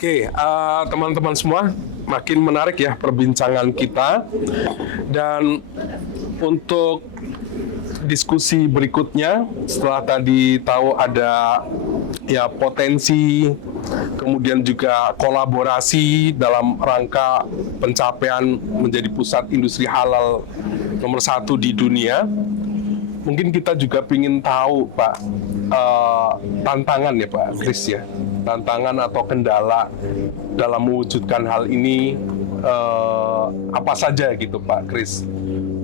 Oke, teman-teman semua, makin menarik ya perbincangan kita. Dan untuk diskusi berikutnya, setelah tadi tahu ada ya potensi, kemudian juga kolaborasi dalam rangka pencapaian menjadi pusat industri halal nomor 1 di dunia. Mungkin kita juga ingin tahu, Pak, tantangan ya Pak Kris ya, tantangan atau kendala dalam mewujudkan hal ini apa saja gitu Pak Kris,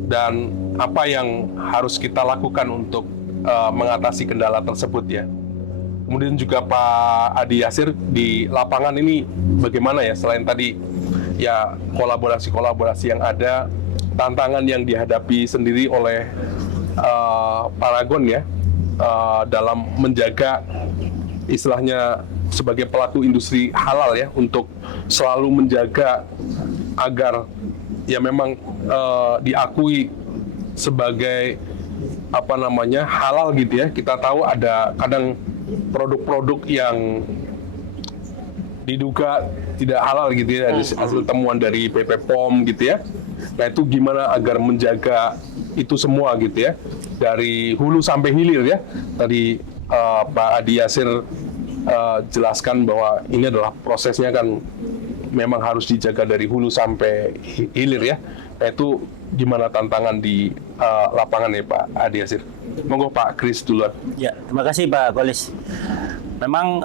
dan apa yang harus kita lakukan untuk mengatasi kendala tersebut ya. Kemudian juga Pak Adi Yasir, di lapangan ini bagaimana ya, selain tadi ya kolaborasi-kolaborasi yang ada, tantangan yang dihadapi sendiri oleh Paragon ya, dalam menjaga istilahnya sebagai pelaku industri halal ya, untuk selalu menjaga agar ya memang diakui sebagai apa namanya halal gitu ya. Kita tahu ada kadang produk-produk yang diduga tidak halal gitu ya, dari hasil temuan dari BP POM gitu ya. Nah itu gimana agar menjaga itu semua gitu ya, dari hulu sampai hilir ya. Tadi Pak Adi Yasir jelaskan bahwa ini adalah prosesnya kan memang harus dijaga dari hulu sampai hilir ya. Nah itu gimana tantangan di lapangan ya Pak Adi Yasir? Monggo Pak Kris duluan. Ya, terima kasih Pak Kolis. Memang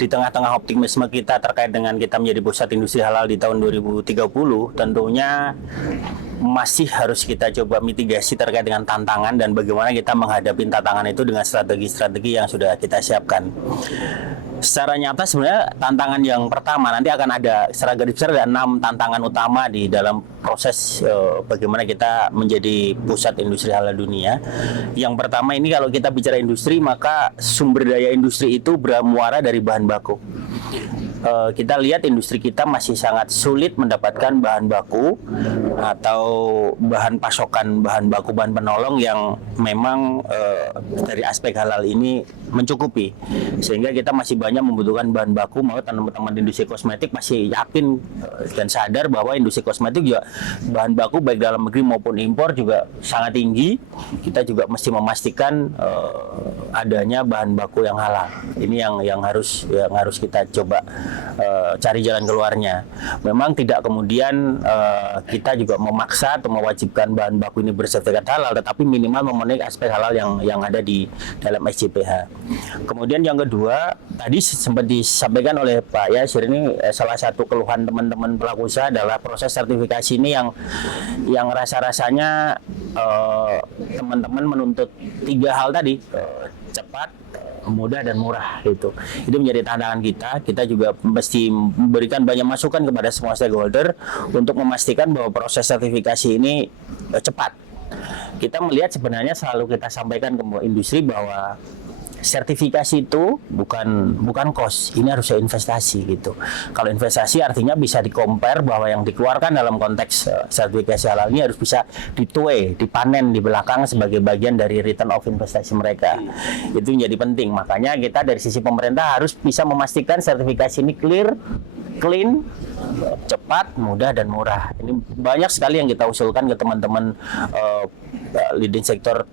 di tengah-tengah optimisme kita terkait dengan kita menjadi pusat industri halal di tahun 2030, tentunya masih harus kita coba mitigasi terkait dengan tantangan dan bagaimana kita menghadapi tantangan itu dengan strategi-strategi yang sudah kita siapkan. Secara nyata sebenarnya tantangan yang pertama nanti akan ada, secara garis besar ada 6 tantangan utama di dalam proses bagaimana kita menjadi pusat industri halal dunia. Yang pertama ini, kalau kita bicara industri, maka sumber daya industri itu bermuara dari bahan baku. Kita lihat industri kita masih sangat sulit mendapatkan bahan baku atau bahan pasokan bahan baku, bahan penolong yang memang dari aspek halal ini mencukupi, sehingga kita masih banyak membutuhkan bahan baku. Maka teman-teman industri kosmetik masih yakin dan sadar bahwa industri kosmetik juga bahan baku baik dalam negeri maupun impor juga sangat tinggi. Kita juga mesti memastikan adanya bahan baku yang halal. Ini yang harus kita coba cari jalan keluarnya. Memang tidak kemudian kita juga memaksa atau mewajibkan bahan baku ini bersertifikat halal, tetapi minimal memenuhi aspek halal yang ada di dalam SJPH. Kemudian yang kedua, tadi sempat disampaikan oleh Pak Yasir, ini salah satu keluhan teman-teman pelaku usaha adalah proses sertifikasi ini yang rasa-rasanya teman-teman menuntut 3 hal tadi, cepat, mudah, dan murah gitu. Itu menjadi tantangan kita. Kita juga mesti memberikan banyak masukan kepada semua stakeholder untuk memastikan bahwa proses sertifikasi ini cepat. Kita melihat sebenarnya selalu kita sampaikan ke industri bahwa sertifikasi itu bukan cost, ini harusnya investasi gitu. Kalau investasi artinya bisa di-compare bahwa yang dikeluarkan dalam konteks sertifikasi halal ini harus bisa dituai, dipanen di belakang sebagai bagian dari return of investasi mereka. Itu menjadi penting. Makanya kita dari sisi pemerintah harus bisa memastikan sertifikasi ini clear, clean, cepat, mudah, dan murah. Ini banyak sekali yang kita usulkan ke teman-teman leading sektor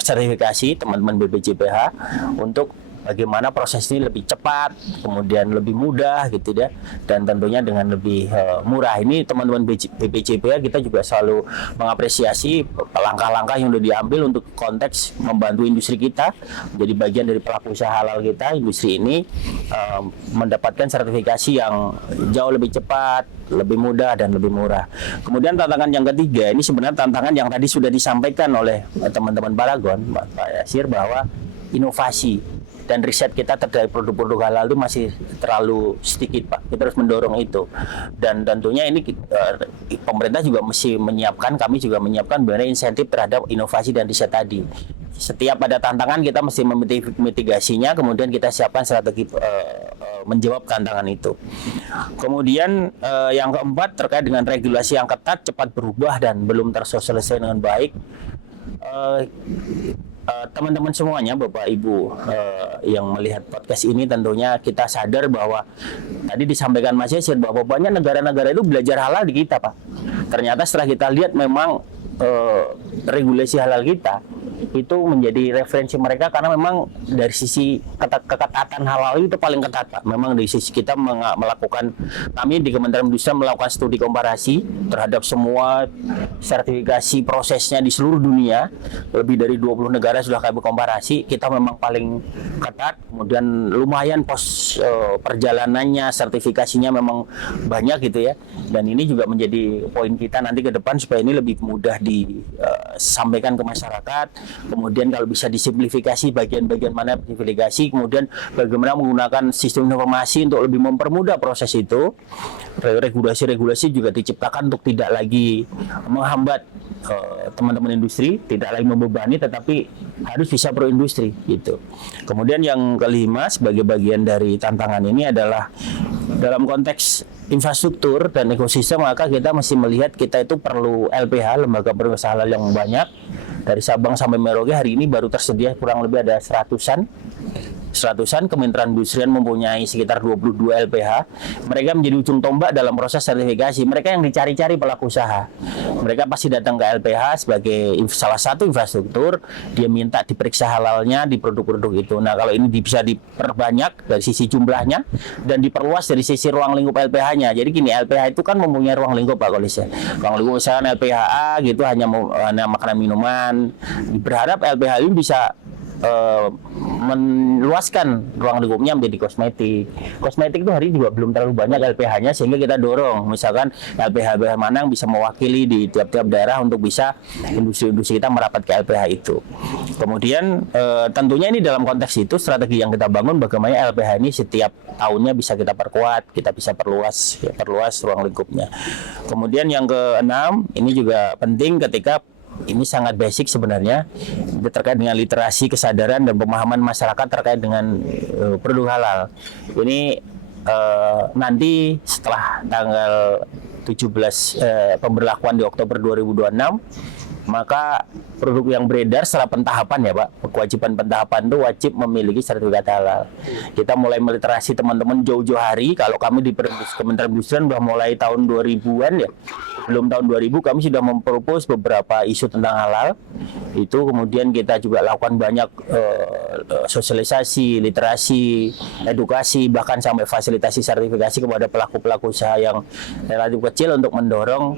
sertifikasi, teman-teman BPJPH, untuk bagaimana proses ini lebih cepat, kemudian lebih mudah gitu ya, dan tentunya dengan lebih murah. Ini teman-teman BPJPH kita juga selalu mengapresiasi langkah-langkah yang sudah diambil untuk konteks membantu industri kita menjadi bagian dari pelaku usaha halal kita. Industri ini mendapatkan sertifikasi yang jauh lebih cepat, lebih mudah, dan lebih murah. Kemudian tantangan yang ketiga, ini sebenarnya tantangan yang tadi sudah disampaikan oleh teman-teman Paragon, Pak Yasir, bahwa inovasi dan riset kita terkait produk-produk halal itu masih terlalu sedikit, Pak. Kita harus mendorong itu. Dan tentunya ini pemerintah juga mesti menyiapkan, kami juga menyiapkan benar insentif terhadap inovasi dan riset tadi. Setiap ada tantangan kita mesti memitigasinya, kemudian kita siapkan strategi menjawab tantangan itu. Kemudian yang keempat terkait dengan regulasi yang ketat, cepat berubah, dan belum tersosialisasi dengan baik. teman-teman semuanya, Bapak Ibu yang melihat podcast ini, tentunya kita sadar bahwa tadi disampaikan Mas Yasir bahwa banyak negara-negara itu belajar halal di kita, Pak. Ternyata setelah kita lihat memang regulasi halal kita itu menjadi referensi mereka karena memang dari sisi keketatan halal itu paling ketat, Pak. Memang dari sisi kita melakukan, kami di Kementerian Perindustrian melakukan studi komparasi terhadap semua sertifikasi prosesnya di seluruh dunia. Lebih dari 20 negara sudah kami komparasi, kita memang paling ketat. Kemudian lumayan perjalanannya, sertifikasinya memang banyak gitu ya. Dan ini juga menjadi poin kita nanti ke depan supaya ini lebih mudah disampaikan ke masyarakat. Kemudian kalau bisa disimplifikasi bagian-bagian mana simplifikasi, kemudian bagaimana menggunakan sistem informasi untuk lebih mempermudah proses itu. Regulasi-regulasi juga diciptakan untuk tidak lagi menghambat teman-teman industri, tidak lagi membebani, tetapi harus bisa pro industri gitu. Kemudian yang kelima sebagai bagian dari tantangan ini adalah dalam konteks infrastruktur dan ekosistem, maka kita mesti melihat kita itu perlu LPH, lembaga perwira halal yang banyak. Dari Sabang sampai Merauke hari ini baru tersedia kurang lebih ada seratusan. Kementerian Perindustrian mempunyai sekitar 22 LPH. Mereka menjadi ujung tombak dalam proses sertifikasi. Mereka yang dicari-cari pelaku usaha. Mereka pasti datang ke LPH sebagai salah satu infrastruktur. Dia minta diperiksa halalnya di produk-produk itu. Nah, kalau ini bisa diperbanyak dari sisi jumlahnya dan diperluas dari sisi ruang lingkup LPH-nya. Jadi gini, LPH itu kan mempunyai ruang lingkup, Pak Kolis ya. Ruang lingkup misalnya LPHA gitu hanya makanan minuman. Berharap LPH ini bisa meluaskan ruang lingkupnya menjadi kosmetik. Kosmetik itu hari ini juga belum terlalu banyak LPH-nya, sehingga kita dorong misalkan LPH mana yang bisa mewakili di tiap-tiap daerah untuk bisa industri-industri kita merapat ke LPH itu. Kemudian tentunya ini dalam konteks itu strategi yang kita bangun bagaimana LPH ini setiap tahunnya bisa kita perkuat, kita bisa perluas ruang lingkupnya. Kemudian yang keenam, ini juga penting ketika ini sangat basic sebenarnya terkait dengan literasi, kesadaran dan pemahaman masyarakat terkait dengan produk halal. Ini nanti setelah tanggal 17 pemberlakuan di Oktober 2026, maka produk yang beredar setelah pentahapan ya Pak, kewajiban pentahapan itu wajib memiliki sertifikat halal. Kita mulai meliterasi teman-teman jauh-jauh hari. Kalau kami di Kementerian Perindustrian sudah mulai tahun 2000-an ya, belum tahun 2000 kami sudah mempropos beberapa isu tentang halal. Itu kemudian kita juga lakukan banyak sosialisasi, literasi, edukasi, bahkan sampai fasilitasi sertifikasi kepada pelaku-pelaku usaha yang relatif kecil untuk mendorong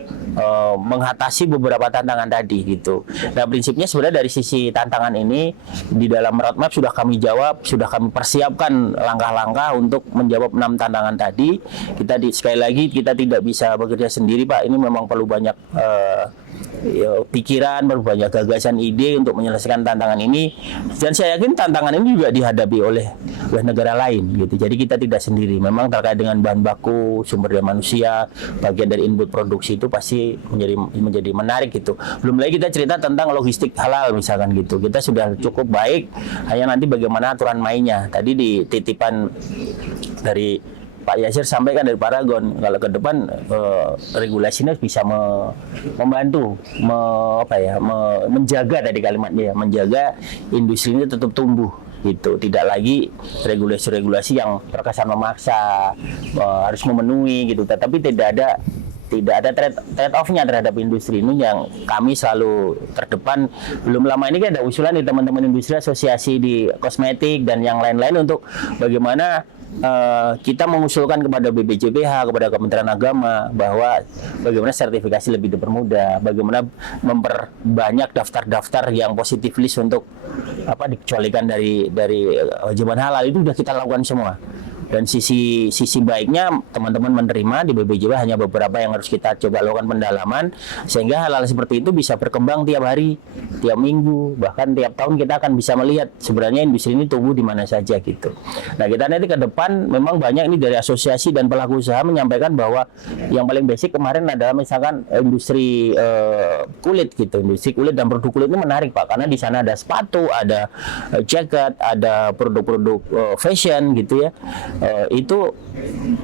mengatasi beberapa tantangan tadi gitu. Nah, prinsipnya sebenarnya dari sisi tantangan ini di dalam roadmap sudah kami jawab, sudah kami persiapkan langkah-langkah untuk menjawab 6 tantangan tadi. Sekali lagi kita tidak bisa bekerja sendiri, Pak. Ini memang perlu banyak pikiran, perlu banyak gagasan, ide untuk menyelesaikan tantangan ini. Dan saya yakin tantangan ini juga dihadapi oleh negara lain gitu. Jadi kita tidak sendiri. Memang terkait dengan bahan baku, sumber daya manusia, bagian dari input produksi itu pasti menjadi menarik gitu. Belum lagi kita cerita tentang logistik halal misalkan gitu. Kita sudah cukup baik, hanya nanti bagaimana aturan mainnya. Tadi di titipan dari Pak Yasir sampaikan dari Paragon, kalau ke depan regulasinya bisa membantu menjaga tadi kalimatnya ya, menjaga industri ini tetap tumbuh gitu. Tidak lagi regulasi-regulasi yang terkesan memaksa, harus memenuhi gitu, tetapi tidak ada trade off-nya terhadap industri ini yang kami selalu terdepan. Belum lama ini kan ada usulan di teman-teman industri, asosiasi di kosmetik dan yang lain-lain untuk bagaimana kita mengusulkan kepada BPJPH, kepada Kementerian Agama bahwa bagaimana sertifikasi lebih dipermudah, bagaimana memperbanyak daftar-daftar yang positif list untuk dikecualikan dari kewajiban halal. Itu sudah kita lakukan semua. Dan sisi baiknya teman-teman menerima di BPJPH hanya beberapa yang harus kita coba lakukan pendalaman sehingga hal-hal seperti itu bisa berkembang tiap hari, tiap minggu, bahkan tiap tahun kita akan bisa melihat sebenarnya industri ini tumbuh di mana saja gitu. Nah, kita nanti ke depan memang banyak ini dari asosiasi dan pelaku usaha menyampaikan bahwa yang paling basic kemarin adalah misalkan industri kulit gitu. Industri kulit dan produk kulit ini menarik Pak, karena di sana ada sepatu, ada jaket, ada produk-produk fashion gitu ya. itu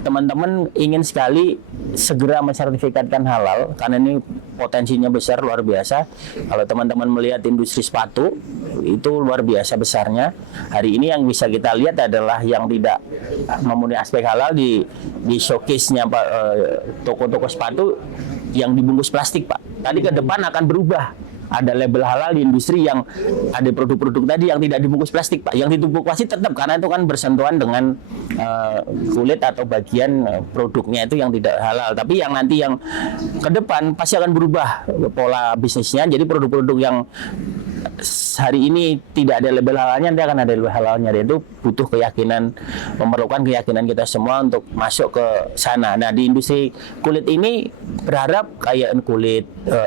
teman-teman ingin sekali segera mensertifikatkan halal karena ini potensinya besar, luar biasa. Kalau teman-teman melihat industri sepatu itu luar biasa besarnya. Hari ini yang bisa kita lihat adalah yang tidak memenuhi aspek halal di showcase-nya Pak, toko-toko sepatu yang dibungkus plastik, Pak. Tadi ke depan akan berubah. Ada label halal di industri yang ada produk-produk tadi yang tidak dibungkus plastik, Pak. Yang ditumpuk plastik tetap karena itu kan bersentuhan dengan kulit atau bagian produknya itu yang tidak halal. Tapi yang nanti yang ke depan pasti akan berubah pola bisnisnya. Jadi produk-produk yang hari ini tidak ada label halalnya, nanti akan ada label halalnya. Itu butuh keyakinan, memerlukan keyakinan kita semua untuk masuk ke sana. Nah, di industri kulit ini berharap kayak kulit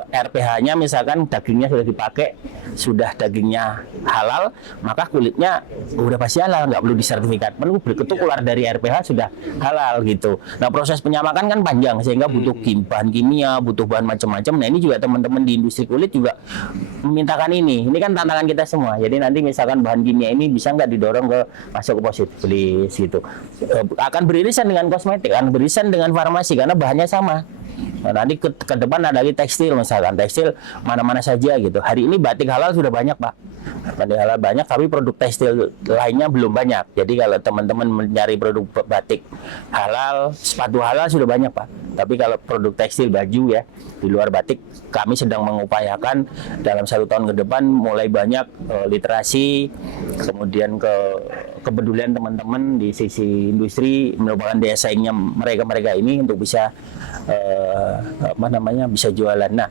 RPH-nya misalkan dagingnya sudah dipakai, sudah dagingnya halal, maka kulitnya udah pasti halal, nggak perlu disertifikat. Begitu keluar dari RPH sudah halal gitu. Nah, proses penyamakan kan panjang sehingga butuh bahan kimia, butuh bahan macam-macam. Nah, ini juga teman-teman di industri kulit juga memintakan ini. Ini kan tantangan kita semua. Jadi nanti misalkan bahan kimia ini bisa nggak didorong ke masuk ke positif list gitu. Akan beririsan dengan kosmetik, akan beririsan dengan farmasi karena bahannya sama. Nah, nanti ke depan ada lagi tekstil, misalkan tekstil mana-mana saja gitu. Hari ini batik halal sudah banyak, Pak. Batik halal banyak, tapi produk tekstil lainnya belum banyak. Jadi kalau teman-teman mencari produk batik halal, sepatu halal sudah banyak, Pak. Tapi kalau produk tekstil baju ya di luar batik, kami sedang mengupayakan dalam 1 tahun ke depan mulai banyak literasi, kemudian kepedulian teman-teman di sisi industri merupakan daya saingnya mereka-mereka ini untuk bisa bisa jualan. Nah,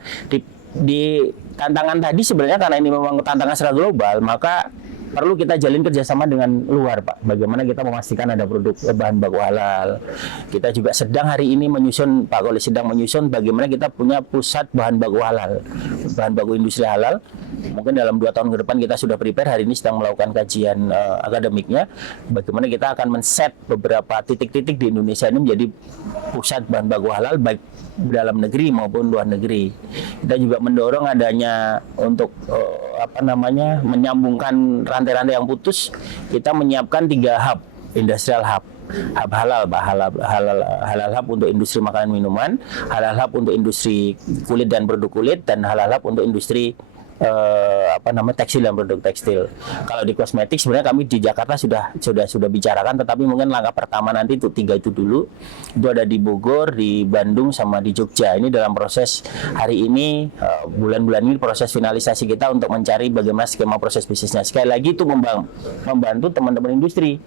di tantangan tadi sebenarnya karena ini memang tantangan secara global, maka perlu kita jalin kerjasama dengan luar, Pak. Bagaimana kita memastikan ada produk bahan baku halal. Kita juga sedang hari ini menyusun, Pak Kolis sedang menyusun bagaimana kita punya pusat bahan baku halal, bahan baku industri halal. Mungkin dalam 2 tahun ke depan kita sudah prepare, hari ini sedang melakukan kajian akademiknya. Bagaimana kita akan men-set beberapa titik-titik di Indonesia ini menjadi pusat bahan baku halal, baik dalam negeri maupun luar negeri. Kita juga mendorong adanya untuk menyambungkan rantai-rantai yang putus. Kita menyiapkan 3 hub, industrial hub. Hub halal, halal hub untuk industri makanan minuman, halal hub untuk industri kulit dan produk kulit, dan halal hub untuk industri tekstil dan produk tekstil. Kalau di kosmetik sebenarnya kami di Jakarta sudah bicarakan, tetapi mungkin langkah pertama nanti itu 3 itu dulu. Itu ada di Bogor, di Bandung, sama di Jogja. Ini dalam proses hari ini, bulan-bulan ini proses finalisasi kita untuk mencari bagaimana skema proses bisnisnya. Sekali lagi itu membantu teman-teman industri.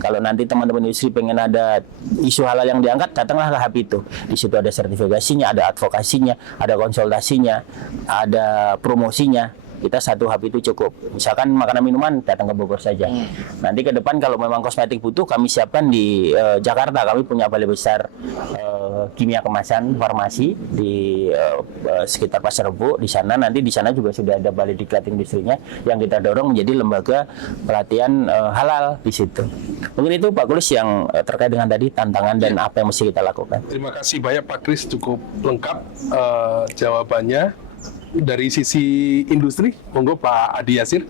Kalau nanti teman-teman industri pengen ada isu halal yang diangkat, datanglah ke hub itu. Di situ ada sertifikasinya, ada advokasinya, ada konsultasinya, ada promosinya. Kita 1 hub itu cukup. Misalkan makanan minuman, datang ke Bogor saja. Nanti ke depan kalau memang kosmetik butuh, kami siapkan di Jakarta. Kami punya balai besar kimia kemasan farmasi di sekitar Pasar Rebo. Di sana nanti di sana juga sudah ada balai diklat industrinya yang kita dorong menjadi lembaga pelatihan halal di situ. Mungkin itu Pak Kulis yang terkait dengan tadi tantangan dan apa yang mesti kita lakukan. Terima kasih banyak Pak Kris, cukup lengkap jawabannya. Dari sisi industri, monggo Pak Adi Yasir,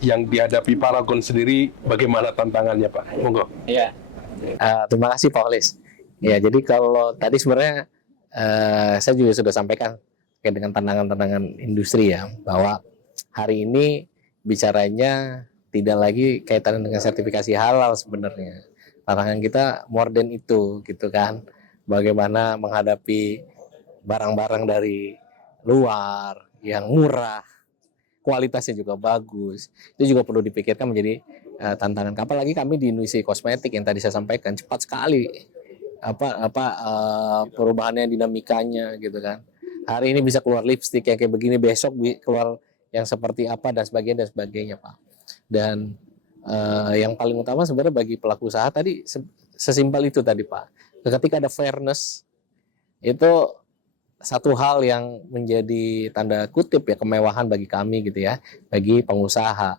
yang dihadapi Paragon sendiri, bagaimana tantangannya Pak? Monggo. Iya. Terima kasih Pak Olis. Ya, jadi kalau tadi sebenarnya saya juga sudah sampaikan terkait dengan tantangan-tantangan industri ya, bahwa hari ini bicaranya tidak lagi kaitan dengan sertifikasi halal sebenarnya. Tantangan kita more than itu, gitu kan. Bagaimana menghadapi barang-barang dari luar yang murah, kualitasnya juga bagus, itu juga perlu dipikirkan menjadi tantangan. Apalagi kami di industri kosmetik yang tadi saya sampaikan cepat sekali perubahannya, dinamikanya gitu kan. Hari ini bisa keluar lipstik yang kayak begini, besok keluar yang seperti apa dan sebagainya Pak. Dan yang paling utama sebenarnya bagi pelaku usaha tadi sesimpel itu tadi Pak. Ketika ada fairness itu satu hal yang menjadi tanda kutip ya kemewahan bagi kami gitu ya, bagi pengusaha.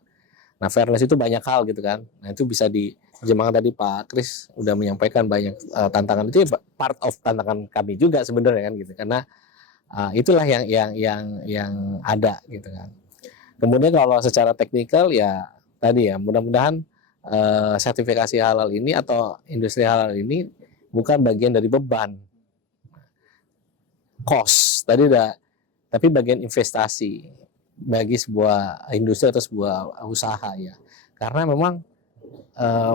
Nah, fairness itu banyak hal gitu kan. Nah, itu bisa dijemahkan tadi Pak Kris udah menyampaikan banyak tantangan itu ya, part of tantangan kami juga sebenarnya kan gitu. Karena itulah yang ada gitu kan. Kemudian kalau secara teknikal ya tadi ya mudah-mudahan sertifikasi halal ini atau industri halal ini bukan bagian dari beban cost tadi udah, tapi bagian investasi bagi sebuah industri atau sebuah usaha ya. Karena memang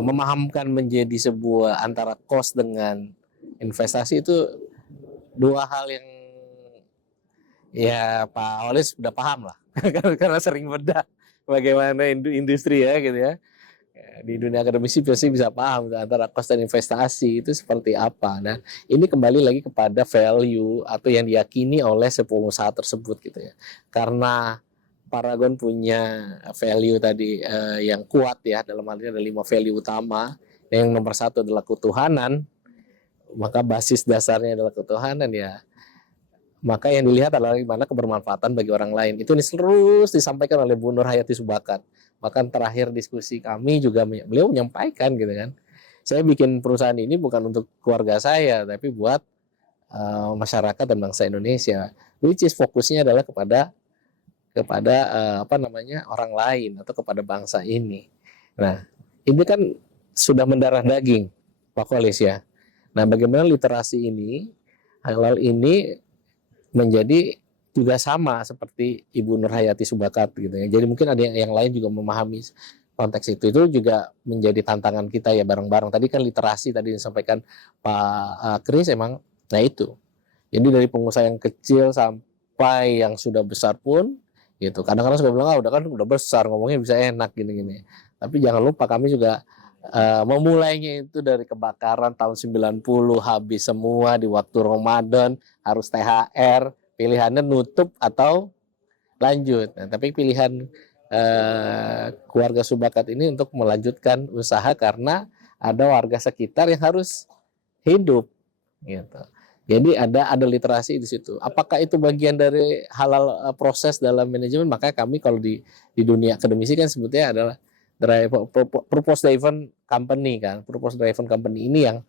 memahamkan menjadi sebuah antara cost dengan investasi itu dua hal yang ya Pak Olis udah paham lah karena sering bedah bagaimana industri ya gitu ya. Di dunia akademisi pasti bisa paham antara cost dan investasi itu seperti apa. Dan ini kembali lagi kepada value atau yang diyakini oleh sebuah usaha tersebut gitu ya. Karena Paragon punya value tadi yang kuat ya, dalam hal ini ada 5 value utama. Yang nomor 1 adalah ketuhanan, maka basis dasarnya adalah ketuhanan ya. Maka yang dilihat adalah gimana kebermanfaatan bagi orang lain. Itu terus disampaikan oleh Bu Nur Hayati Subakat. Bahkan terakhir diskusi kami juga beliau menyampaikan gitu kan. Saya bikin perusahaan ini bukan untuk keluarga saya, tapi buat masyarakat dan bangsa Indonesia. Which is fokusnya adalah kepada orang lain atau kepada bangsa ini. Nah, ini kan sudah mendarah daging, Pak Kolis ya. Nah, bagaimana literasi ini, halal ini menjadi juga sama seperti Ibu Nur Hayati Subakat gitu ya. Jadi mungkin ada yang lain juga memahami konteks itu juga menjadi tantangan kita ya bareng-bareng. Tadi kan literasi tadi disampaikan Pak Kris emang, nah itu. Jadi dari pengusaha yang kecil sampai yang sudah besar pun gitu. Kadang-kadang suka bilang udah besar ngomongnya bisa enak gini-gini. Tapi jangan lupa kami juga memulainya itu dari kebakaran tahun 90 habis semua di waktu Ramadan, harus THR, pilihannya nutup atau lanjut. Nah, tapi pilihan keluarga Subakat ini untuk melanjutkan usaha karena ada warga sekitar yang harus hidup gitu. Jadi ada literasi di situ. Apakah itu bagian dari halal proses dalam manajemen? Maka kami kalau di dunia akademisi kan sebutnya adalah purpose driven company kan. Purpose driven company ini yang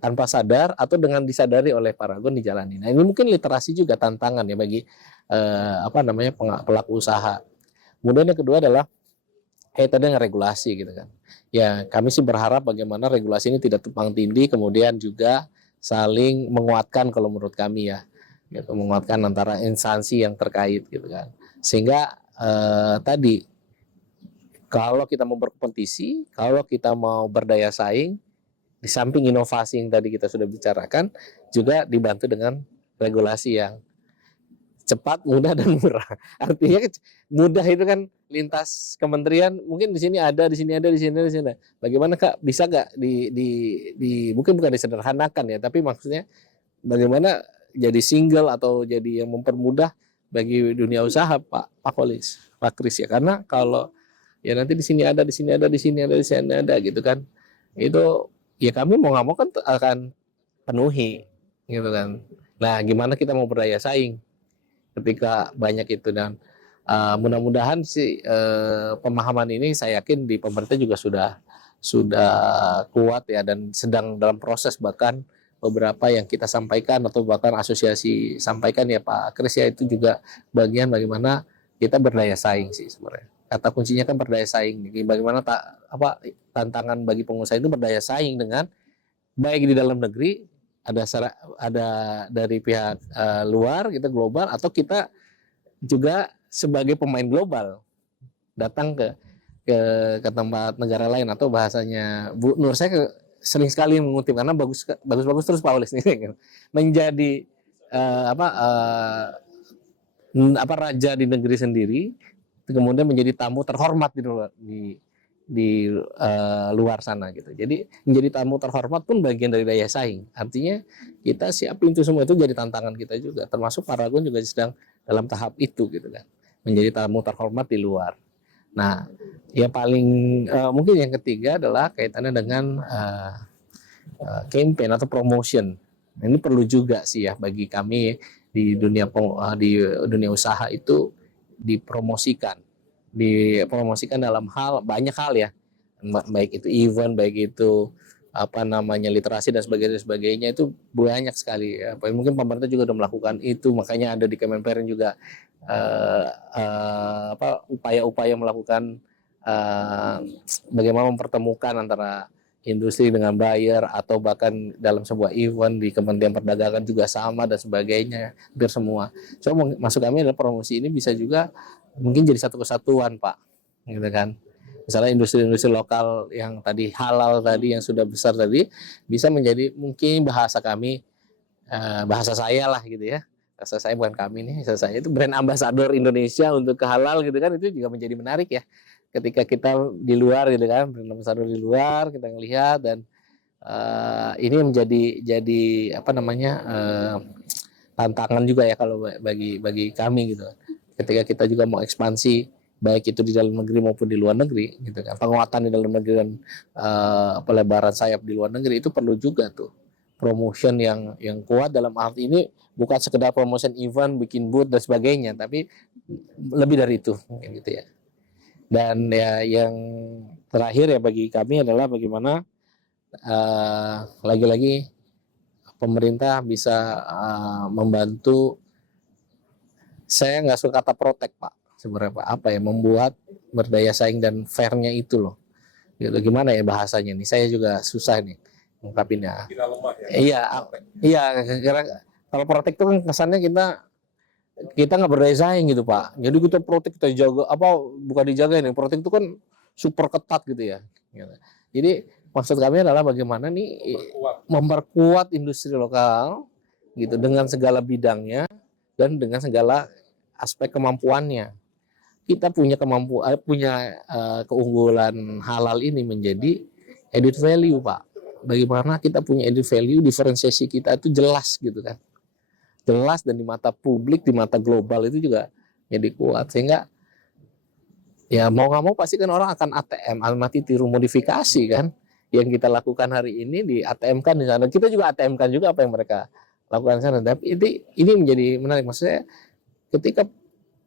tanpa sadar atau dengan disadari oleh Paragon dijalani. Nah, ini mungkin literasi juga tantangan ya bagi pelaku usaha. Kemudian yang kedua adalah kaitannya dengan regulasi gitu kan. Ya, kami sih berharap bagaimana regulasi ini tidak tumpang tindih, kemudian juga saling menguatkan kalau menurut kami ya. Gitu, menguatkan antara instansi yang terkait gitu kan. Sehingga tadi kalau kita mau berkompetisi, kalau kita mau berdaya saing, di samping inovasi yang tadi kita sudah bicarakan, juga dibantu dengan regulasi yang cepat, mudah, dan murah. Artinya mudah itu kan lintas kementerian, mungkin di sini ada, di sini ada, di sini ada, di sini ada. Bagaimana Kak, bisa nggak mungkin bukan disederhanakan ya, tapi maksudnya bagaimana jadi single atau jadi yang mempermudah bagi dunia usaha Pak Kolis, Pak Kris ya. Karena kalau ya nanti di sini ada, di sini ada, di sini ada, di sini ada gitu kan. Itu ya kami mau nggak mau kan akan penuhi gitu kan. Nah, gimana kita mau berdaya saing ketika banyak itu, dan mudah-mudahan sih pemahaman ini saya yakin di pemerintah juga sudah kuat ya, dan sedang dalam proses, bahkan beberapa yang kita sampaikan atau bahkan asosiasi sampaikan ya Pak Kris ya, itu juga bagian bagaimana kita berdaya saing sih sebenarnya. Kata kuncinya kan berdaya saing. Bagaimana tantangan bagi pengusaha itu berdaya saing dengan baik di dalam negeri, ada dari pihak luar kita global, atau kita juga sebagai pemain global datang ke tempat negara lain, atau bahasanya Bu Nur saya sering sekali mengutip karena bagus terus Pak Olis nih menjadi raja di negeri sendiri, kemudian menjadi tamu terhormat di luar sana gitu. Jadi menjadi tamu terhormat pun bagian dari daya saing. Artinya kita siapin itu semua, itu jadi tantangan kita juga. Termasuk Paragon juga sedang dalam tahap itu gitu kan. Menjadi tamu terhormat di luar. Nah, yang paling mungkin yang ketiga adalah kaitannya dengan campaign atau promotion. Nah, ini perlu juga sih ya bagi kami di dunia usaha itu dipromosikan dalam banyak hal ya, baik itu event, baik itu literasi dan sebagainya itu banyak sekali ya. Mungkin pemerintah juga sudah melakukan itu, makanya ada di Kemenperin juga upaya-upaya melakukan bagaimana mempertemukan antara industri dengan buyer, atau bahkan dalam sebuah event di Kementerian Perdagangan juga sama dan sebagainya, hampir semua. So maksud kami adalah promosi ini bisa juga mungkin jadi satu kesatuan, Pak, gitu kan. Misalnya industri-industri lokal yang tadi halal tadi, yang sudah besar tadi, bisa menjadi mungkin bahasa kami, bahasa saya lah gitu ya. Bahasa saya, bukan kami nih, bahasa saya itu brand ambassador Indonesia untuk ke halal gitu kan, itu juga menjadi menarik ya. Ketika kita di luar gitu kan, brand ambassador di luar, kita ngelihat, dan ini jadi apa namanya, tantangan juga ya kalau bagi kami gitu. Ketika kita juga mau ekspansi, baik itu di dalam negeri maupun di luar negeri gitu kan, penguatan di dalam negeri dan pelebaran sayap di luar negeri, itu perlu juga tuh promotion yang kuat. Dalam arti ini bukan sekedar promotion event, bikin booth dan sebagainya, tapi lebih dari itu mungkin gitu ya. Dan ya yang terakhir ya bagi kami adalah bagaimana lagi-lagi pemerintah bisa membantu. Saya nggak suka kata protek, Pak, sebenarnya Pak, apa ya, membuat berdaya saing dan fairnya itu loh. Gitu, gimana ya bahasanya nih? Saya juga susah nih mengungkapinnya. Iya, iya. Karena kalau protek itu kan kesannya kita nggak berdaya saing gitu, Pak. Jadi kita protek, kita jaga apa, bukan dijaga ini. Protek itu kan super ketat gitu ya. Jadi maksud kami adalah bagaimana nih memperkuat industri lokal gitu dengan segala bidangnya dan dengan segala aspek kemampuannya. Kita punya kemampuan, keunggulan halal ini menjadi added value, Pak. Bagaimana kita punya added value, diferensiasi kita itu jelas gitu kan. Jelas, dan di mata publik, di mata global itu juga jadi kuat. Sehingga ya mau nggak mau pasti kan orang akan ATM, almati tiru modifikasi kan. Yang kita lakukan hari ini di ATM kan di sana. Kita juga ATM kan juga apa yang mereka lakukan di sana. Tapi ini menjadi menarik. Maksudnya ketika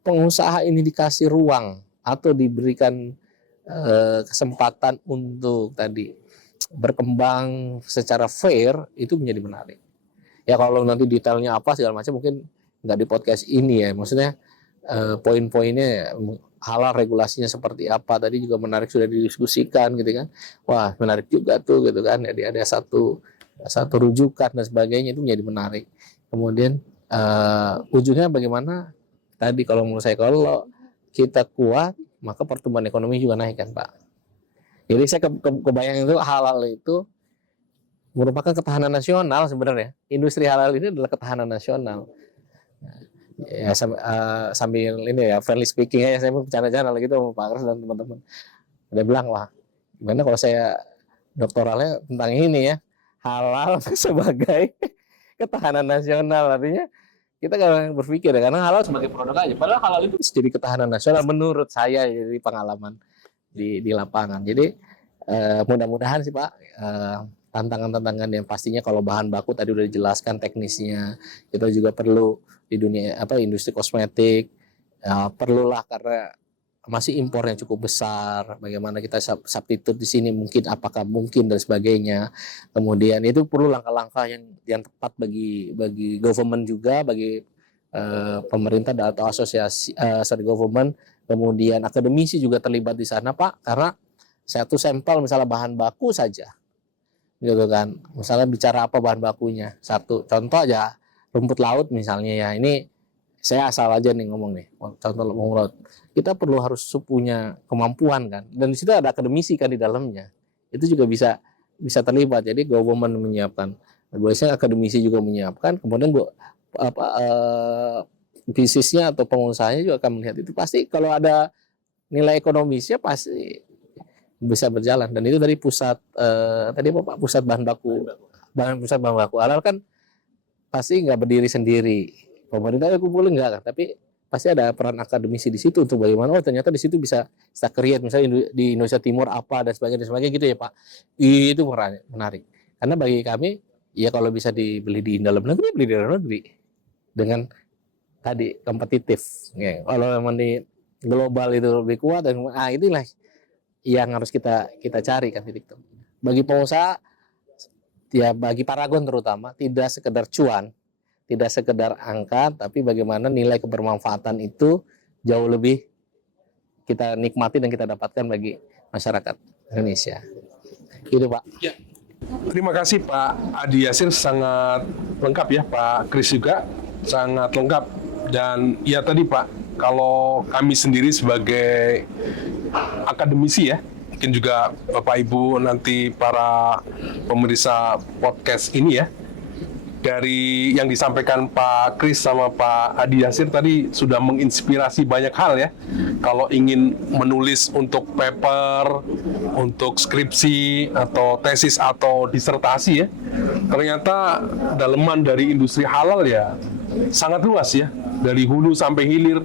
pengusaha ini dikasih ruang atau diberikan kesempatan untuk tadi berkembang secara fair, itu menjadi menarik. Ya kalau nanti detailnya apa segala macam mungkin nggak di podcast ini ya. Maksudnya poin-poinnya halal, regulasinya seperti apa, tadi juga menarik, sudah didiskusikan gitu kan. Wah menarik juga tuh gitu kan. Jadi ada satu rujukan dan sebagainya, itu menjadi menarik. Kemudian ujungnya bagaimana tadi, kalau menurut saya kalau kita kuat maka pertumbuhan ekonomi juga naik kan, Pak. Jadi saya kebayang itu halal itu merupakan ketahanan nasional sebenarnya. Industri halal ini adalah ketahanan nasional. Ya sambil ini ya friendly speaking ya, saya mau bercanda-canda lagi tuh sama Pak Kres dan teman-teman. Dia bilang, wah gimana kalau saya doktoralnya tentang ini ya, halal sebagai ketahanan nasional. Artinya kita kan berpikir ya, karena halal sebagai produk aja. Padahal halal itu bisa jadi ketahanan nasional menurut saya, jadi pengalaman di lapangan. Jadi mudah-mudahan sih Pak, tantangan-tantangan yang pastinya kalau bahan baku tadi udah dijelaskan teknisnya, kita juga perlu di dunia industri kosmetik, perlulah karena masih impor yang cukup besar, bagaimana kita substitute di sini, mungkin apakah mungkin dan sebagainya. Kemudian itu perlu langkah-langkah yang tepat bagi government juga, bagi pemerintah atau asosiasi government, kemudian akademisi juga terlibat di sana, Pak, karena satu sampel misalnya bahan baku saja gitu kan, misalnya bicara apa bahan bakunya, satu contoh aja rumput laut misalnya ya, ini saya asal aja nih ngomong nih, contoh rumput laut, kita perlu harus punya kemampuan kan, dan di situ ada akademisi kan di dalamnya, itu juga bisa terlibat. Jadi government menyiapkan, biasanya akademisi juga menyiapkan, kemudian bisnisnya atau pengusahanya juga akan melihat itu, pasti kalau ada nilai ekonomisnya pasti bisa berjalan. Dan itu dari pusat tadi apa Pak, pusat bahan baku halal kan pasti nggak berdiri sendiri, pemerintah kumpulin enggak kan, tapi pasti ada peran akademisi di situ untuk bagaimana ternyata di situ bisa create misalnya di Indonesia Timur apa dan sebagainya gitu ya Pak. Itu menarik karena bagi kami ya kalau bisa dibeli di dalam negeri, beli di dalam negeri dengan tadi kompetitif ya. Kalau memang di global itu lebih kuat, dan inilah yang harus kita cari kan titik temu. Bagi pengusaha ya, bagi Paragon terutama, tidak sekedar cuan, tidak sekedar angka, tapi bagaimana nilai kebermanfaatan itu jauh lebih kita nikmati dan kita dapatkan bagi masyarakat Indonesia. Gitu Pak. Ya. Terima kasih Pak Adi Yasir, sangat lengkap ya, Pak Kris juga sangat lengkap. Dan ya tadi Pak, kalau kami sendiri sebagai akademisi ya, mungkin juga Bapak Ibu nanti para pemirsa podcast ini ya, dari yang disampaikan Pak Kris sama Pak Adi Yasir tadi sudah menginspirasi banyak hal ya. Kalau ingin menulis untuk paper, untuk skripsi atau tesis atau disertasi ya, ternyata daleman dari industri halal ya sangat luas ya, dari hulu sampai hilir.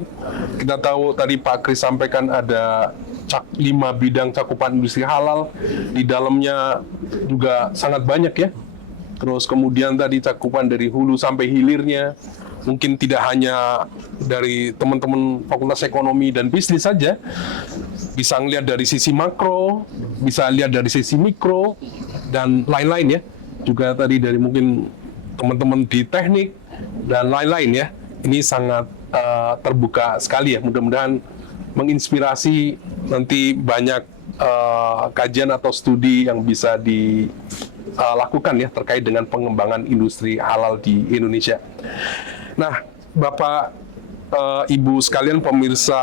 Kita tahu tadi Pak Kris sampaikan ada 5 bidang cakupan industri halal, di dalamnya juga sangat banyak ya. Terus kemudian tadi cakupan dari hulu sampai hilirnya, mungkin tidak hanya dari teman-teman Fakultas Ekonomi dan Bisnis saja, bisa ngelihat dari sisi makro, bisa lihat dari sisi mikro, dan lain-lain ya. Juga tadi dari mungkin teman-teman di teknik, dan lain-lain ya. Ini sangat terbuka sekali ya, mudah-mudahan menginspirasi nanti banyak kajian atau studi yang bisa dilakukan ya terkait dengan pengembangan industri halal di Indonesia. Nah, Bapak, Ibu sekalian pemirsa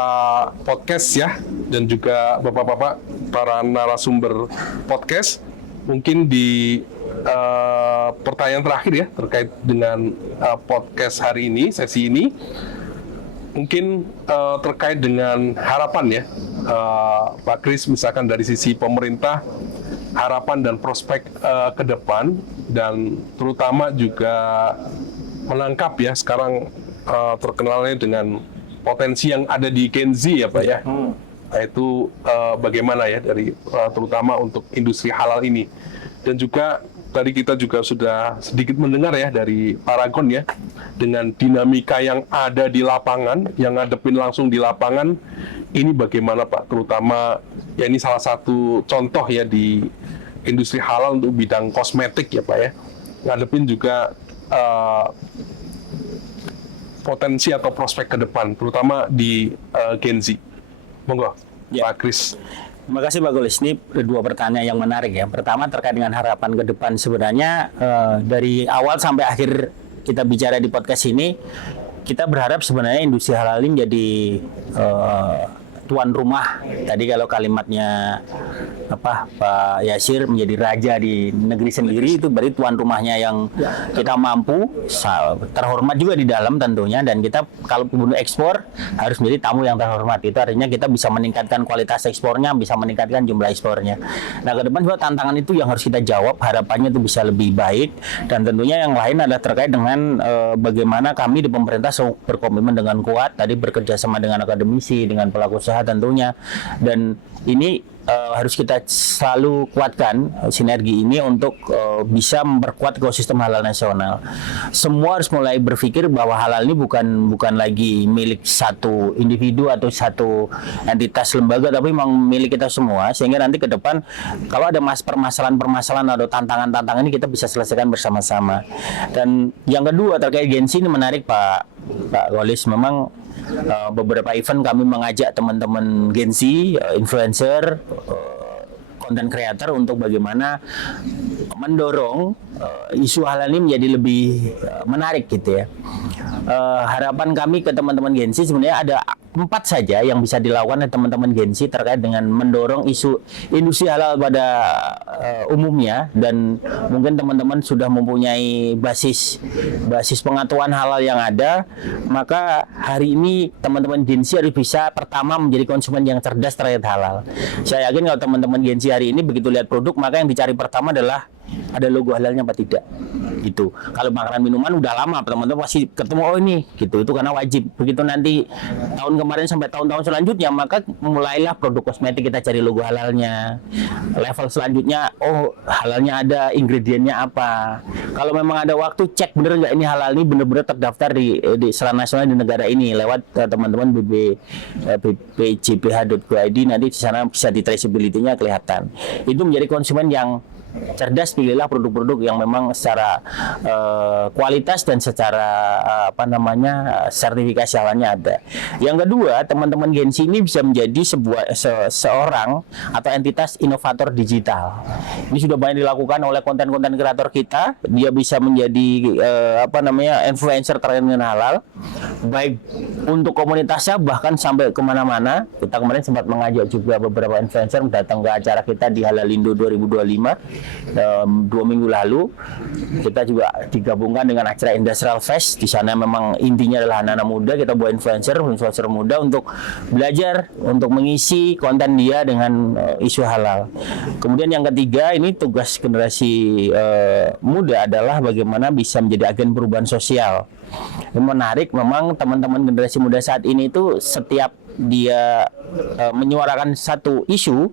podcast ya, dan juga Bapak-Bapak para narasumber podcast, mungkin di pertanyaan terakhir ya terkait dengan podcast hari ini, sesi ini, mungkin terkait dengan harapan ya, Pak Kris, misalkan dari sisi pemerintah, harapan dan prospek ke depan, dan terutama juga menangkap ya sekarang terkenalnya dengan potensi yang ada di Gen Z ya Pak ya, yaitu bagaimana ya dari terutama untuk industri halal ini. Dan juga tadi kita juga sudah sedikit mendengar ya dari Paragon ya, dengan dinamika yang ada di lapangan, yang ngadepin langsung di lapangan, ini bagaimana Pak? Terutama ya ini salah satu contoh ya di industri halal untuk bidang kosmetik ya Pak ya, ngadepin juga potensi atau prospek ke depan, terutama di Gen Z. Monggo, ya. Pak Kris. Terima kasih Pak Golis. Ini dua pertanyaan yang menarik ya. Pertama terkait dengan harapan ke depan, sebenarnya dari awal sampai akhir kita bicara di podcast ini, kita berharap sebenarnya industri halal ini menjadi tuan rumah. Tadi kalau kalimatnya Pak Yasir menjadi raja di negeri sendiri, itu berarti tuan rumahnya yang kita mampu, terhormat juga di dalam tentunya, dan kita kalau pun ekspor harus menjadi tamu yang terhormat. Itu artinya kita bisa meningkatkan kualitas ekspornya, bisa meningkatkan jumlah ekspornya. Nah, ke depan juga tantangan itu yang harus kita jawab, harapannya itu bisa lebih baik, dan tentunya yang lain adalah terkait dengan bagaimana kami di pemerintah berkomitmen dengan kuat tadi bekerja sama dengan akademisi, dengan pelaku usaha tentunya, dan ini harus kita selalu kuatkan sinergi ini untuk bisa memperkuat ekosistem halal nasional. Semua harus mulai berpikir bahwa halal ini bukan lagi milik satu individu atau satu entitas lembaga, tapi memang milik kita semua, sehingga nanti ke depan kalau ada permasalahan-permasalahan atau tantangan-tantangan ini kita bisa selesaikan bersama-sama. Dan yang kedua terkait Gen Z ini menarik Pak Golis. Memang beberapa event kami mengajak teman-teman Gen Z, influencer, content creator untuk bagaimana mendorong isu halal ini menjadi lebih menarik gitu ya. Harapan kami ke teman-teman Gen Z sebenarnya ada 4 saja yang bisa dilakukan oleh teman-teman Gen Z terkait dengan mendorong isu industri halal pada umumnya, dan mungkin teman-teman sudah mempunyai basis pengetahuan halal yang ada. Maka hari ini teman-teman Gen Z harus bisa pertama menjadi konsumen yang cerdas terkait halal. Saya yakin kalau teman-teman Gen Z hari ini begitu lihat produk, maka yang dicari pertama adalah ada logo halalnya apa tidak. Gitu. Kalau makanan minuman udah lama teman-teman pasti ketemu, oh ini gitu, itu karena wajib. Begitu nanti tahun kemarin sampai tahun-tahun selanjutnya, maka mulailah produk kosmetik kita cari logo halalnya. Level selanjutnya, oh halalnya ada, ingredientnya apa. Kalau memang ada waktu, cek bener nggak ini halal, ini bener-bener terdaftar di secara nasional di negara ini lewat teman-teman bpjph.go.id, nanti di sana bisa di traceability-nya kelihatan. Itu menjadi konsumen yang cerdas, pilihlah produk-produk yang memang secara kualitas dan secara sertifikasi halalnya ada. Yang kedua, teman-teman Gen Z ini bisa menjadi seorang atau entitas inovator digital. Ini sudah banyak dilakukan oleh konten-konten kreator kita. Dia bisa menjadi influencer terkait dengan halal, baik untuk komunitasnya bahkan sampai kemana-mana. Kita kemarin sempat mengajak juga beberapa influencer datang ke acara kita di Halalindo 2025 2 minggu lalu. Kita juga digabungkan dengan acara Industrial Fest. Di sana memang intinya adalah anak-anak muda. Kita buat influencer muda untuk belajar, untuk mengisi konten dia dengan isu halal. Kemudian yang ketiga, ini tugas generasi muda adalah bagaimana bisa menjadi agen perubahan sosial. Yang menarik memang teman-teman generasi muda saat ini itu setiap dia menyuarakan satu isu,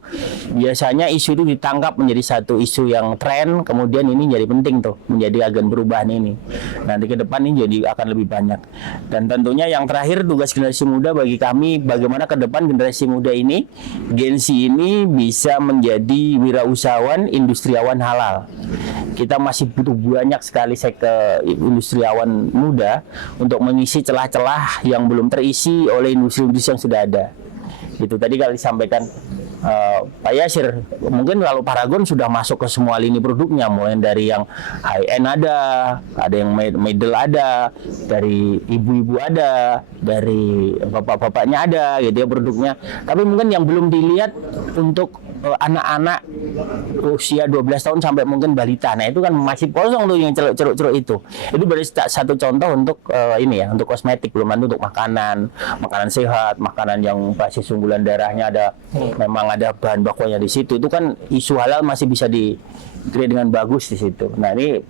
biasanya isu itu ditangkap menjadi satu isu yang tren, kemudian ini jadi penting tuh menjadi agen perubahan ini. Nanti ke depan ini jadi akan lebih banyak. Dan tentunya yang terakhir, tugas generasi muda bagi kami, bagaimana ke depan generasi muda ini, Gen Z ini bisa menjadi wirausahawan, industriawan halal. Kita masih butuh banyak sekali industriawan muda untuk mengisi celah-celah yang belum terisi oleh industri-industri yang sudah ada. Itu tadi kalau disampaikan Pak Yasir, mungkin kalau Paragon sudah masuk ke semua lini produknya, mulai dari yang high end ada yang middle ada, dari ibu-ibu ada, dari bapak-bapaknya ada gitu ya produknya. Tapi mungkin yang belum dilihat untuk anak-anak usia 12 tahun sampai mungkin balita. Nah, itu kan masih kosong tuh yang ceruk-ceruk itu. Itu berarti satu contoh untuk untuk kosmetik, belum nanti untuk makanan sehat, makanan yang basis unggulan darahnya ada, memang ada bahan bakunya di situ. Itu kan isu halal masih bisa create dengan bagus di situ. Nah, ini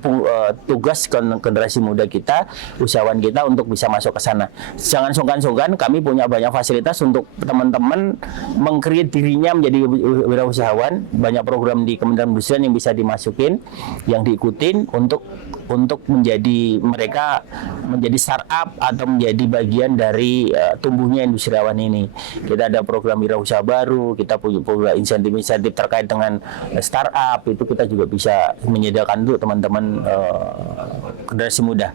tugas generasi muda kita, usahawan kita untuk bisa masuk ke sana. Jangan sungkan-sungkan, kami punya banyak fasilitas untuk teman-teman meng-create dirinya menjadi wirausahawan. Banyak program di Kementerian Perindustrian yang bisa dimasukin, yang diikutin untuk menjadi mereka menjadi startup atau menjadi bagian dari tumbuhnya industriawan ini. Kita ada program wirausaha baru, kita punya program insentif-insentif terkait dengan startup, itu kita juga bisa menyediakan untuk teman-teman generasi muda.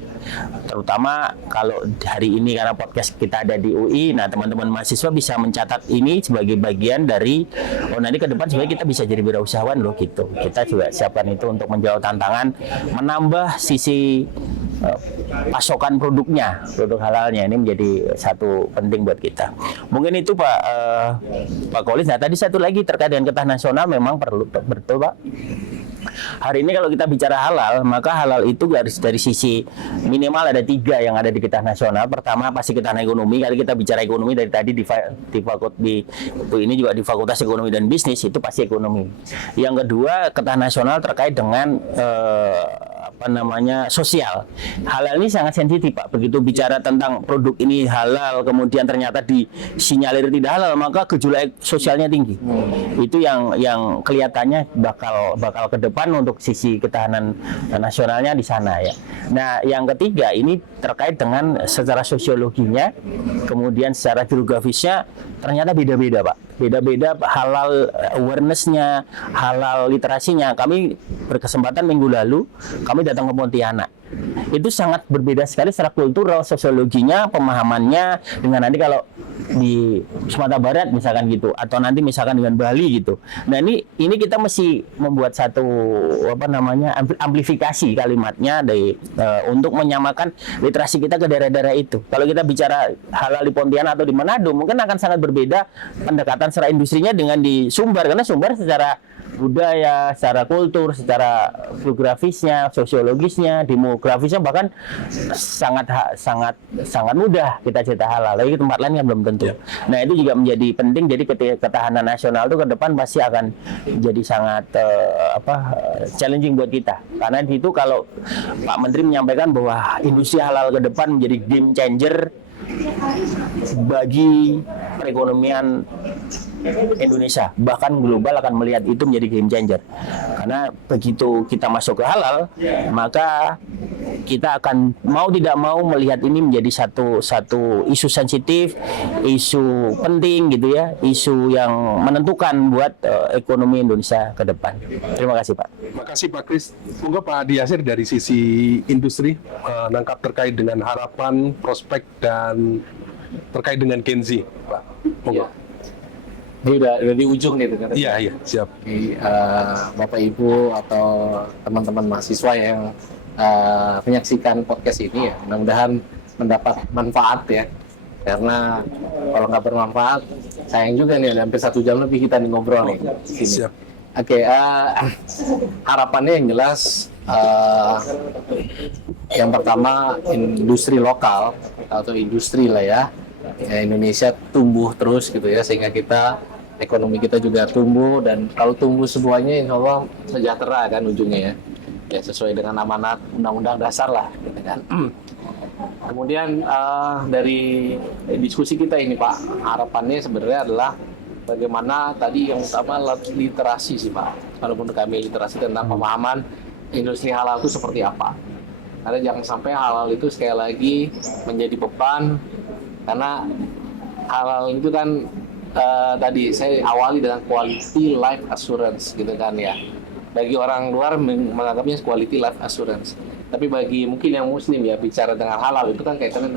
Terutama kalau hari ini karena podcast kita ada di UI, nah teman-teman mahasiswa bisa mencatat ini sebagai bagian dari nanti ke depan sebenarnya kita bisa jadi wirausahawan loh gitu. Kita juga siapkan itu untuk menjawab tantangan, menambah sisi pasokan produk halalnya, ini menjadi satu penting buat kita. Mungkin itu Pak Kolis. Nah, tadi satu lagi terkait dengan ketahanan nasional, memang perlu betul Pak. Hari ini kalau kita bicara halal, maka halal itu dari sisi minimal ada 3 yang ada di ketahanan nasional. Pertama pasti ketahanan ekonomi. Kalau kita bicara ekonomi dari tadi di ini juga di Fakultas Ekonomi dan Bisnis, itu pasti ekonomi. Yang kedua, ketahanan nasional terkait dengan sosial. Halal ini sangat sensitif Pak. Begitu bicara tentang produk ini halal, kemudian ternyata disinyalir tidak halal, maka gejolak sosialnya tinggi. Itu yang kelihatannya bakal ke depan untuk sisi ketahanan nasionalnya di sana ya. Nah, yang ketiga ini terkait dengan secara sosiologinya, kemudian secara geografisnya ternyata beda-beda Pak. Beda-beda halal awareness-nya, halal literasinya. Kami berkesempatan minggu lalu, kami datang ke Pontianak. Itu sangat berbeda sekali secara kultural, sosiologinya, pemahamannya dengan nanti kalau di Sumatera Barat misalkan gitu, atau nanti misalkan dengan Bali gitu. Nah, ini kita mesti membuat satu amplifikasi kalimatnya untuk menyamakan literasi kita ke daerah-daerah itu. Kalau kita bicara halal di Pontianak atau di Manado, mungkin akan sangat berbeda pendekatan secara industrinya dengan di Sumbar, karena Sumbar secara budaya, secara kultur, secara geografisnya, sosiologisnya, demografisnya bahkan sangat mudah kita cerita halal. Lagi tempat lain kan belum tentu. Nah, itu juga menjadi penting. Jadi ketahanan nasional itu ke depan pasti akan jadi sangat challenging buat kita. Karena itu kalau Pak Menteri menyampaikan bahwa industri halal ke depan menjadi game changer bagi perekonomian Indonesia, bahkan global akan melihat itu menjadi game changer. Karena begitu kita masuk ke halal, maka kita akan mau tidak mau melihat ini menjadi satu isu sensitif, isu penting gitu ya, isu yang menentukan buat ekonomi Indonesia ke depan. Terima kasih Pak. Terima kasih Pak Kris. Monggo Pak Diasir dari sisi industri nangkap terkait dengan harapan, prospek dan terkait dengan Gen Z, Pak. Monggo. Ini udah di ujung nih dengan Iya, siap. Bapak Ibu atau teman-teman mahasiswa yang menyaksikan podcast ini ya, mudah-mudahan mendapat manfaat ya. Karena kalau nggak bermanfaat, sayang juga nih, ada hampir 1 jam lebih kita ngobrol nih di sini. Siap. Oke, harapannya yang jelas yang pertama industri lokal atau industri lah ya, Indonesia tumbuh terus gitu ya, sehingga ekonomi kita juga tumbuh, dan kalau tumbuh semuanya insya Allah sejahtera kan ujungnya ya sesuai dengan amanat undang-undang dasar lah gitu kan. Kemudian dari diskusi kita ini Pak, harapannya sebenarnya adalah bagaimana tadi yang utama literasi sih Pak, walaupun kami literasi tentang pemahaman industri halal itu seperti apa, karena jangan sampai halal itu sekali lagi menjadi beban, karena halal itu kan tadi saya awali dengan quality life assurance gitu kan ya. Bagi orang luar menganggapnya quality life assurance. Tapi bagi mungkin yang muslim ya, bicara dengan halal itu kan kaitannya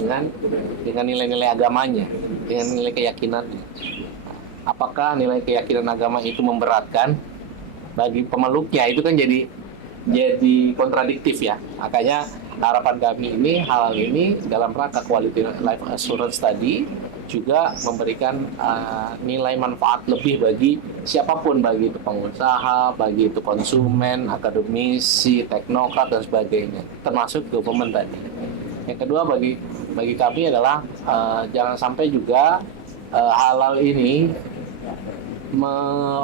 dengan nilai-nilai agamanya, dengan nilai keyakinan. Apakah nilai keyakinan agama itu memberatkan bagi pemeluknya, itu kan jadi kontradiktif ya. Makanya harapan kami ini halal ini dalam rangka quality life assurance tadi juga memberikan nilai manfaat lebih bagi siapapun, bagi itu pengusaha, bagi itu konsumen, akademisi, teknokrat dan sebagainya, termasuk government tadi. Yang kedua bagi kami adalah jangan sampai juga halal ini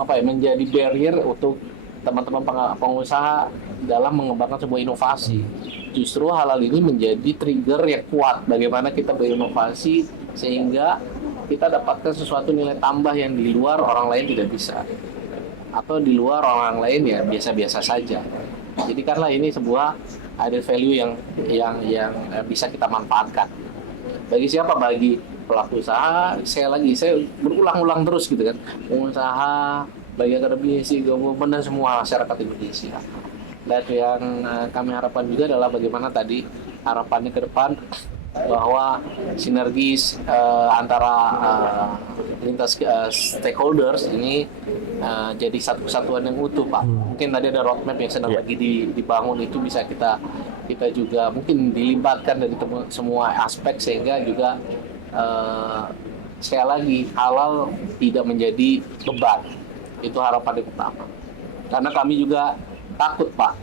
menjadi barrier untuk teman-teman pengusaha dalam mengembangkan sebuah inovasi. Justru halal ini menjadi trigger yang kuat bagaimana kita berinovasi sehingga kita dapatkan sesuatu nilai tambah yang di luar orang lain tidak bisa, atau di luar orang lain ya biasa-biasa saja. Jadikanlah ini sebuah added value yang bisa kita manfaatkan. Bagi siapa? Bagi pelaku usaha. Saya berulang-ulang terus gitu kan, pengusaha, bagi akademisi, government dan semua masyarakat Indonesia. Dan yang kami harapkan juga adalah bagaimana tadi harapannya ke depan bahwa sinergis antara lintas stakeholders ini jadi satu kesatuan yang utuh Pak. Mungkin tadi ada roadmap yang sedang lagi dibangun, itu bisa kita juga mungkin dilibatkan dari semua aspek sehingga juga sekali lagi halal tidak menjadi beban. Itu harapan yang pertama. Karena kami juga takut Pak.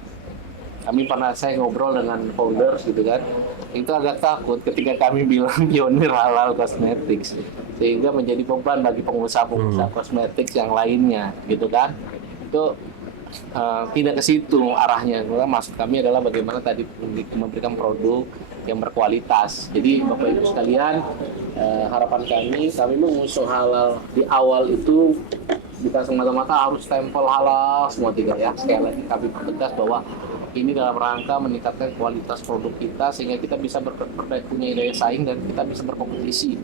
Saya ngobrol dengan founders gitu kan, itu agak takut ketika kami bilang pionir halal cosmetics, sehingga menjadi beban bagi pengusaha-pengusaha kosmetik yang lainnya gitu kan. Itu tidak ke situ arahnya. Maksud kami adalah bagaimana tadi memberikan produk yang berkualitas. Jadi Bapak Ibu sekalian, harapan kami mengusung halal di awal itu kita semata-mata harus stempel halal semua tiga ya. Sekali lagi kami pertegas bahwa ini dalam rangka meningkatkan kualitas produk kita sehingga kita bisa punya daya saing dan kita bisa berkompetisi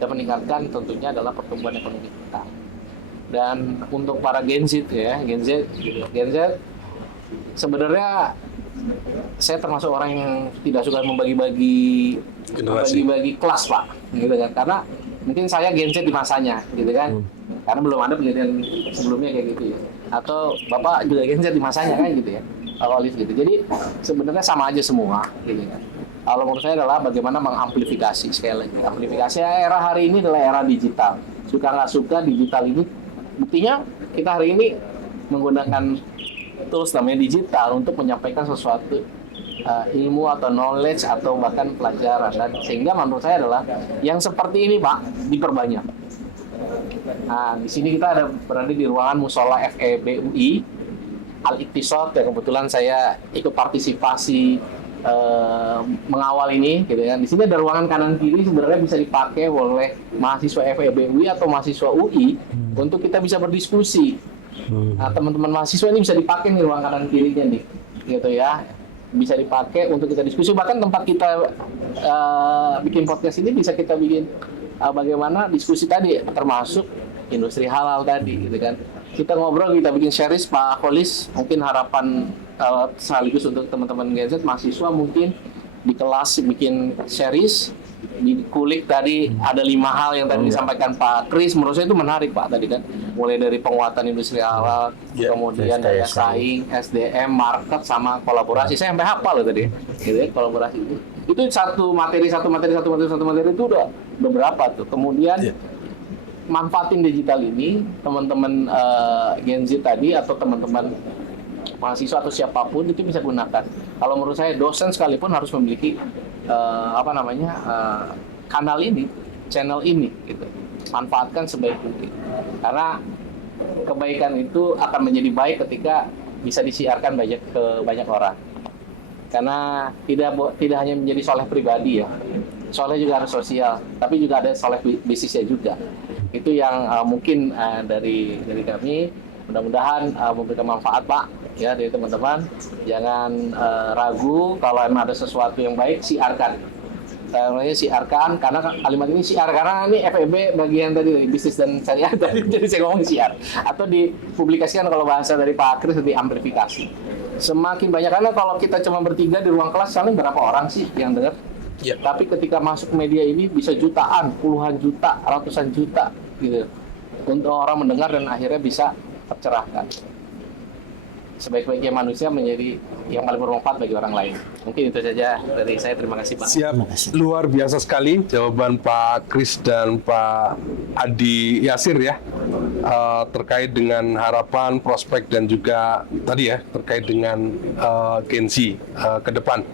dan meningkatkan tentunya adalah pertumbuhan ekonomi kita. Dan untuk para Gen Z ya, Gen Z sebenarnya saya termasuk orang yang tidak suka membagi-bagi kelas Pak, gitu kan, karena mungkin saya Gen Z di masanya, gitu kan, karena belum ada penelitian sebelumnya kayak gitu ya, atau Bapak juga Gen Z di masanya kan gitu ya, kalau Olive gitu. Jadi sebenarnya sama aja semua, gitu kan. Kalau menurut saya adalah bagaimana mengamplifikasi, sekali lagi, amplifikasi era hari ini adalah era digital. Suka nggak suka digital ini, buktinya kita hari ini menggunakan tools namanya digital untuk menyampaikan sesuatu ilmu atau knowledge atau bahkan pelajaran, dan sehingga menurut saya adalah yang seperti ini Pak diperbanyak. Nah di sini kita berada di ruangan musola FEB UI Al-Iqtisad yang kebetulan saya ikut partisipasi mengawal ini, gitu ya. Di sini ada ruangan kanan kiri sebenarnya bisa dipakai oleh mahasiswa FEB UI atau mahasiswa UI untuk kita bisa berdiskusi. Nah, teman-teman mahasiswa ini bisa dipakai nih ruang kanan kirinya nih, gitu ya. bisa dipakai untuk kita diskusi. Bahkan tempat kita bikin podcast ini bisa kita bikin bagaimana diskusi tadi, termasuk industri halal tadi, gitu kan. Kita ngobrol, kita bikin series, Pak Kolis, mungkin harapan sekaligus untuk teman-teman Gen Z, mahasiswa mungkin di kelas bikin series, dikulik tadi ada 5 hal yang tadi disampaikan Pak Kris. Menurut saya itu menarik Pak tadi kan, mulai dari penguatan industri halal, kemudian daya saing, SDM, market, sama kolaborasi. Saya sampai hafal loh tadi, gitu ya, kolaborasi itu satu materi itu udah berapa tuh. Kemudian manfaatin digital ini, teman-teman Gen Z tadi atau teman-teman mahasiswa atau siapapun itu bisa gunakan. Kalau menurut saya dosen sekalipun harus memiliki kanal ini, channel ini, gitu. Manfaatkan sebaik mungkin. Karena kebaikan itu akan menjadi baik ketika bisa disiarkan ke banyak orang. Karena tidak hanya menjadi soleh pribadi ya, soleh juga harus sosial, tapi juga ada soleh bisnisnya juga. Itu yang mungkin dari kami. Mudah-mudahan memberikan manfaat Pak ya dari teman-teman. Jangan ragu, kalau emang ada sesuatu yang baik, siarkan. Siarkan, karena kalimat ini siar, karena ini FEB bagian tadi bisnis dan syariah tadi, jadi saya ngomong siar. Atau dipublikasikan kalau bahasa dari Pak Kris, diamplifikasi. Semakin banyak, karena kalau kita cuma bertiga di ruang kelas, saling berapa orang sih yang dengar? Ya. Tapi ketika masuk media ini bisa jutaan, puluhan juta, ratusan juta gitu. Untuk orang mendengar dan akhirnya bisa tercerahkan. Sebaik-baiknya manusia menjadi yang paling bermanfaat bagi orang lain. Mungkin itu saja dari saya. Terima kasih Pak. Siap, luar biasa sekali jawaban Pak Kris dan Pak Adi Yasir ya, terkait dengan harapan, prospek, dan juga tadi ya terkait dengan Gen Z ke depan.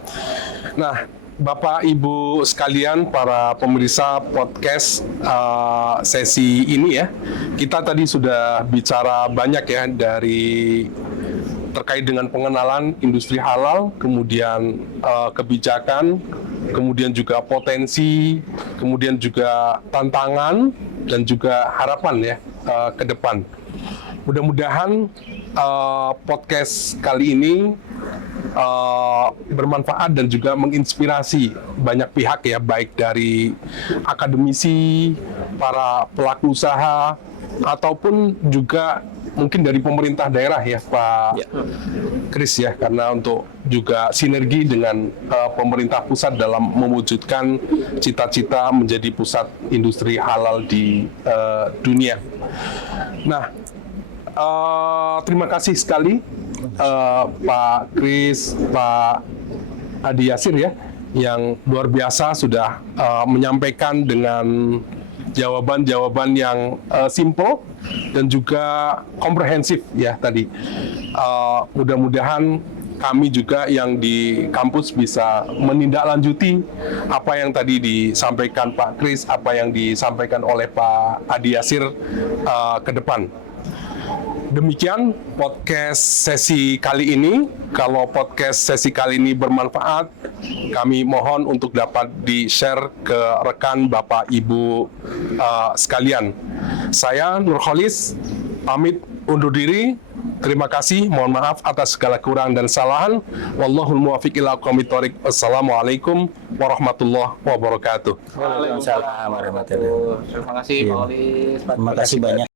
Nah, Bapak Ibu sekalian, para pemirsa podcast sesi ini ya, kita tadi sudah bicara banyak ya, dari terkait dengan pengenalan industri halal, kemudian kebijakan, kemudian juga potensi, kemudian juga tantangan, dan juga harapan ya ke depan. Mudah-mudahan podcast kali ini bermanfaat dan juga menginspirasi banyak pihak ya, baik dari akademisi, para pelaku usaha, ataupun juga mungkin dari pemerintah daerah ya Pak Kris ya, karena untuk juga sinergi dengan pemerintah pusat dalam mewujudkan cita-cita menjadi pusat industri halal di dunia. Nah, terima kasih sekali Pak Kris, Pak Adi Yasir ya, yang luar biasa sudah menyampaikan dengan jawaban-jawaban yang simple dan juga komprehensif ya tadi. Mudah-mudahan kami juga yang di kampus bisa menindaklanjuti apa yang tadi disampaikan Pak Kris, apa yang disampaikan oleh Pak Adi Yasir ke depan. Demikian podcast sesi kali ini. Kalau podcast sesi kali ini bermanfaat, kami mohon untuk dapat di-share ke rekan Bapak Ibu sekalian. Saya Nur Kholis, pamit undur diri. Terima kasih, mohon maaf atas segala kurang dan kesalahan. Wallahul muwaffiq ila aqwamit thoriq. Assalamualaikum warahmatullahi wabarakatuh. Waalaikumsalam warahmatullahi wabarakatuh. Terima kasih Pak Kolis. Terima kasih banyak.